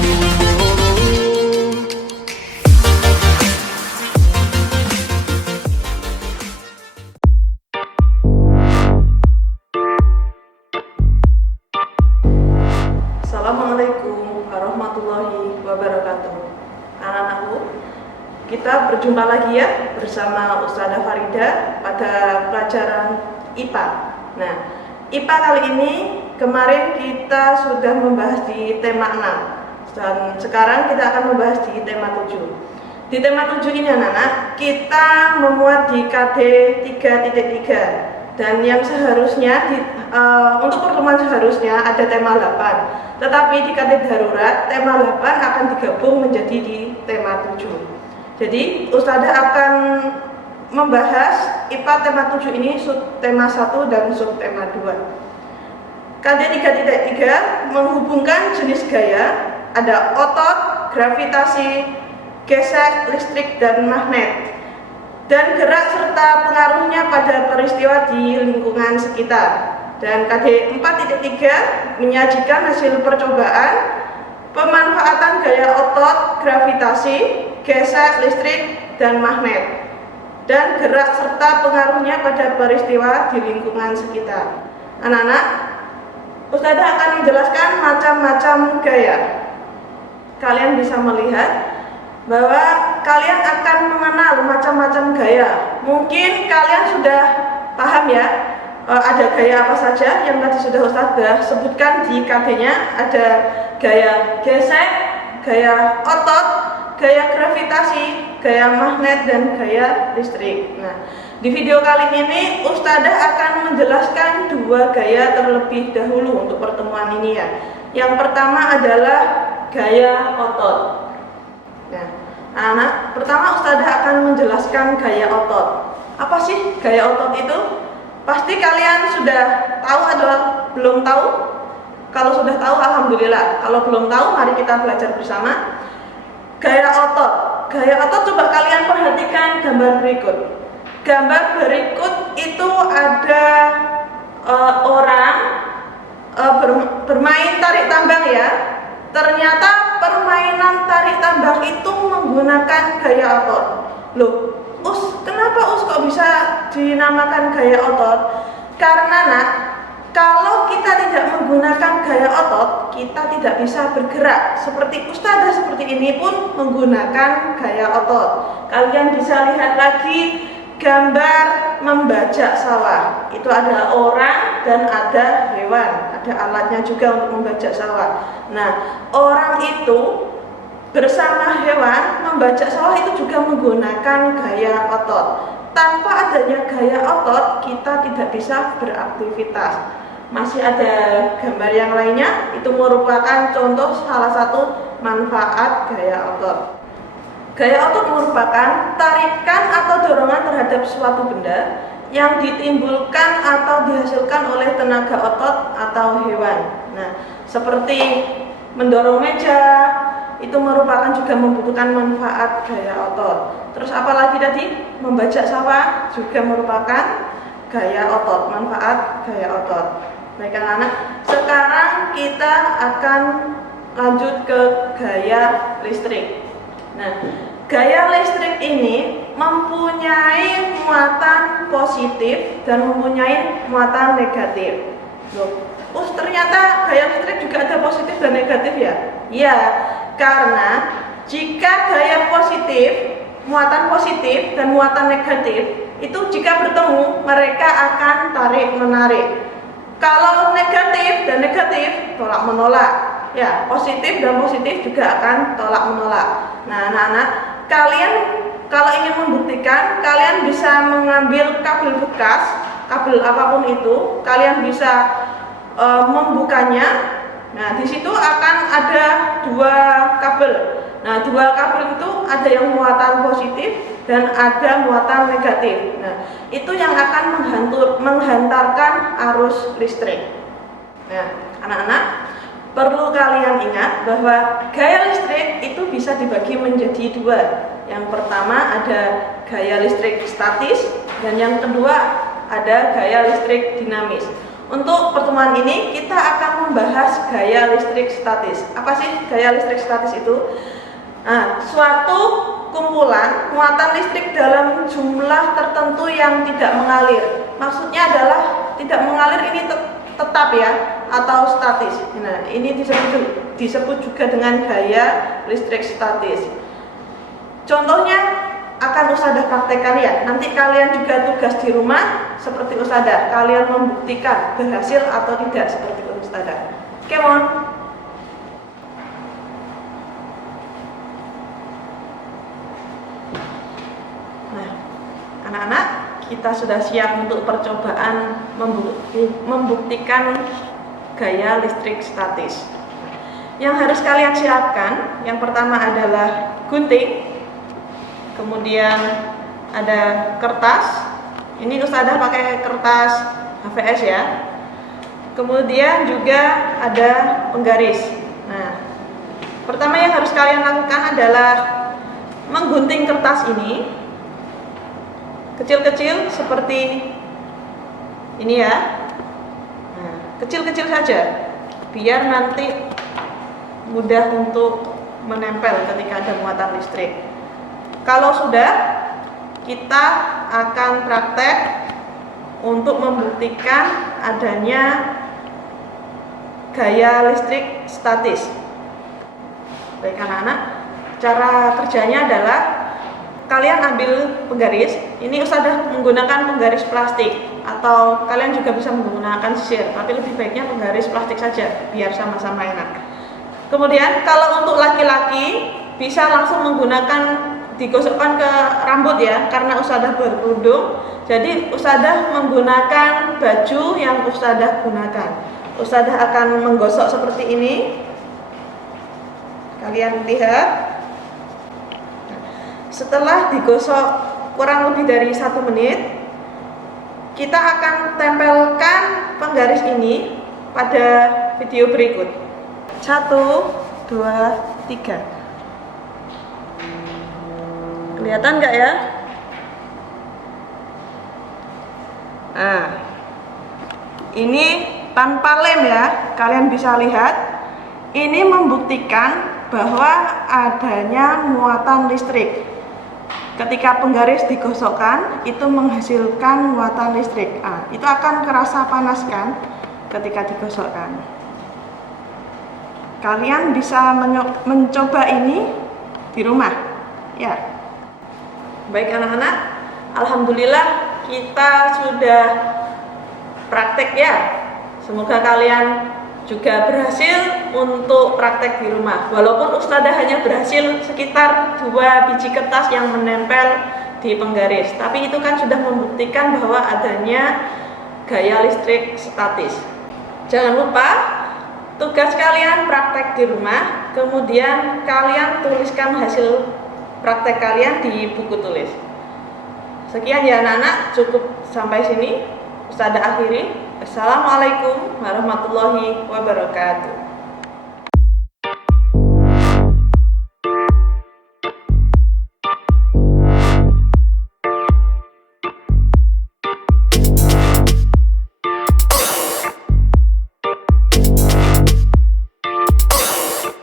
Assalamualaikum warahmatullahi wabarakatuh. Anak-anakku, kita berjumpa lagi ya bersama Ustazah Farida pada pelajaran IPA. Nah, IPA kali ini kemarin kita sudah membahas di tema 6 dan sekarang kita akan membahas di tema 7. Di tema 7 ini anak-anak, kita memuat di KD 3.3 dan yang seharusnya untuk pertemuan seharusnya ada tema 8. Tetapi di KD darurat tema 8 akan digabung menjadi di tema 7. Jadi Ustazah akan membahas IPA tema 7 ini subtema 1 dan subtema 2. KD 3.3 menghubungkan jenis gaya, ada otot, gravitasi, gesek, listrik, dan magnet, dan gerak serta pengaruhnya pada peristiwa di lingkungan sekitar. Dan KD 4.3 menyajikan hasil percobaan pemanfaatan gaya otot, gravitasi, gesek, listrik, dan magnet, dan gerak serta pengaruhnya pada peristiwa di lingkungan sekitar. Anak-anak, Ustazah akan menjelaskan macam-macam gaya. Kalian bisa melihat bahwa kalian akan mengenal macam-macam gaya. Mungkin kalian sudah paham ya, ada gaya apa saja yang tadi sudah Ustazah sebutkan di KD-nya. Ada gaya gesek, gaya otot, gaya gravitasi, gaya magnet, dan gaya listrik. Nah, di video kali ini Ustazah akan menjelaskan dua gaya terlebih dahulu untuk pertemuan ini ya. Yang pertama adalah gaya otot. Nah, anak, pertama Ustazah akan menjelaskan gaya otot. Apa sih gaya otot itu? Pasti kalian sudah tahu atau belum tahu? Kalau sudah tahu, alhamdulillah. Kalau belum tahu, mari kita belajar bersama. Gaya otot. Gaya otot coba kalian perhatikan gambar berikut. Gambar berikut itu ada orang bermain tarik tambang ya. Ternyata permainan tarik tambang itu menggunakan gaya otot. Loh, kenapa kok bisa dinamakan gaya otot? Karena nak, kalau kita tidak menggunakan gaya otot, kita tidak bisa bergerak. Seperti Ustazah seperti ini pun menggunakan gaya otot. Kalian bisa lihat lagi gambar membajak sawah. Itu ada orang dan ada hewan. Ada alatnya juga untuk membajak sawah. Nah, orang itu bersama hewan membajak sawah itu juga menggunakan gaya otot. Tanpa adanya gaya otot, kita tidak bisa beraktivitas. Masih ada gambar yang lainnya, itu merupakan contoh salah satu manfaat gaya otot. Gaya otot merupakan tarikan atau dorongan terhadap suatu benda yang ditimbulkan atau dihasilkan oleh tenaga otot atau hewan. Nah, seperti mendorong meja, itu merupakan juga membutuhkan manfaat gaya otot. Terus apalagi tadi? Membajak sawah juga merupakan gaya otot, manfaat gaya otot. Baik anak-anak, sekarang kita akan lanjut ke gaya listrik. Nah, gaya listrik ini mempunyai muatan positif dan mempunyai muatan negatif. Loh, ternyata gaya listrik juga ada positif dan negatif ya? Iya, karena jika gaya positif, muatan positif dan muatan negatif itu jika bertemu, mereka akan tarik menarik. Kalau negatif dan negatif, tolak menolak. Ya, positif dan positif juga akan tolak menolak. Nah, anak-anak, kalian kalau ingin membuktikan, kalian bisa mengambil kabel bekas, kabel apapun itu, kalian bisa membukanya. Nah, di situ akan ada dua kabel. Nah, dua kabel itu ada yang muatan positif dan ada muatan negatif. Nah, itu yang akan menghantarkan arus listrik. Nah, anak-anak, perlu kalian ingat bahwa gaya listrik itu bisa dibagi menjadi dua. Yang pertama ada gaya listrik statis dan yang kedua ada gaya listrik dinamis. Untuk pertemuan ini kita akan membahas gaya listrik statis. Apa sih gaya listrik statis itu? Nah, suatu kumpulan muatan listrik dalam jumlah tertentu yang tidak mengalir. Maksudnya adalah tidak mengalir ini tetap ya, atau statis. Nah, ini disebut juga dengan gaya listrik statis. Contohnya akan Ustadzah praktekkan ya. Nanti kalian juga tugas di rumah seperti Ustadzah, kalian membuktikan berhasil atau tidak seperti Ustadzah. Come on. Nah, anak-anak, kita sudah siap untuk percobaan membuktikan gaya listrik statis. Yang harus kalian siapkan, yang pertama adalah gunting. Kemudian ada kertas. Ini Ustadzah pakai kertas HVS ya. Kemudian juga ada penggaris. Nah, pertama yang harus kalian lakukan adalah menggunting kertas ini kecil-kecil seperti ini ya. Nah, kecil-kecil saja biar nanti mudah untuk menempel ketika ada muatan listrik. Kalau sudah, kita akan praktek untuk membuktikan adanya gaya listrik statis. Baik anak-anak, cara kerjanya adalah kalian ambil penggaris. Ini Ustadzah menggunakan penggaris plastik, atau kalian juga bisa menggunakan sisir, tapi lebih baiknya penggaris plastik saja biar sama-sama enak. Kemudian kalau untuk laki-laki bisa langsung menggunakan digosokkan ke rambut ya, karena Ustadzah berkerudung. Jadi Ustadzah menggunakan baju yang Ustadzah gunakan. Ustadzah akan menggosok seperti ini. Kalian lihat. Setelah digosok kurang lebih dari 1 menit, kita akan tempelkan penggaris ini pada video berikut. 1, 2, 3. Kelihatan nggak ya? Nah, ini tanpa lem ya, kalian bisa lihat. Ini membuktikan bahwa adanya muatan listrik. Ketika penggaris digosokkan, itu menghasilkan muatan listrik. Nah, itu akan kerasa panas kan ketika digosokkan. Kalian bisa mencoba ini di rumah ya. Baik anak-anak, alhamdulillah kita sudah praktek ya. Semoga kalian juga berhasil untuk praktek di rumah. Walaupun Ustadzah hanya berhasil sekitar 2 biji kertas yang menempel di penggaris, tapi itu kan sudah membuktikan bahwa adanya gaya listrik statis. Jangan lupa tugas kalian praktek di rumah, kemudian kalian tuliskan hasil praktek kalian di buku tulis. Sekian ya anak-anak, cukup sampai sini. Ustadzah akhiri. Assalamualaikum warahmatullahi wabarakatuh.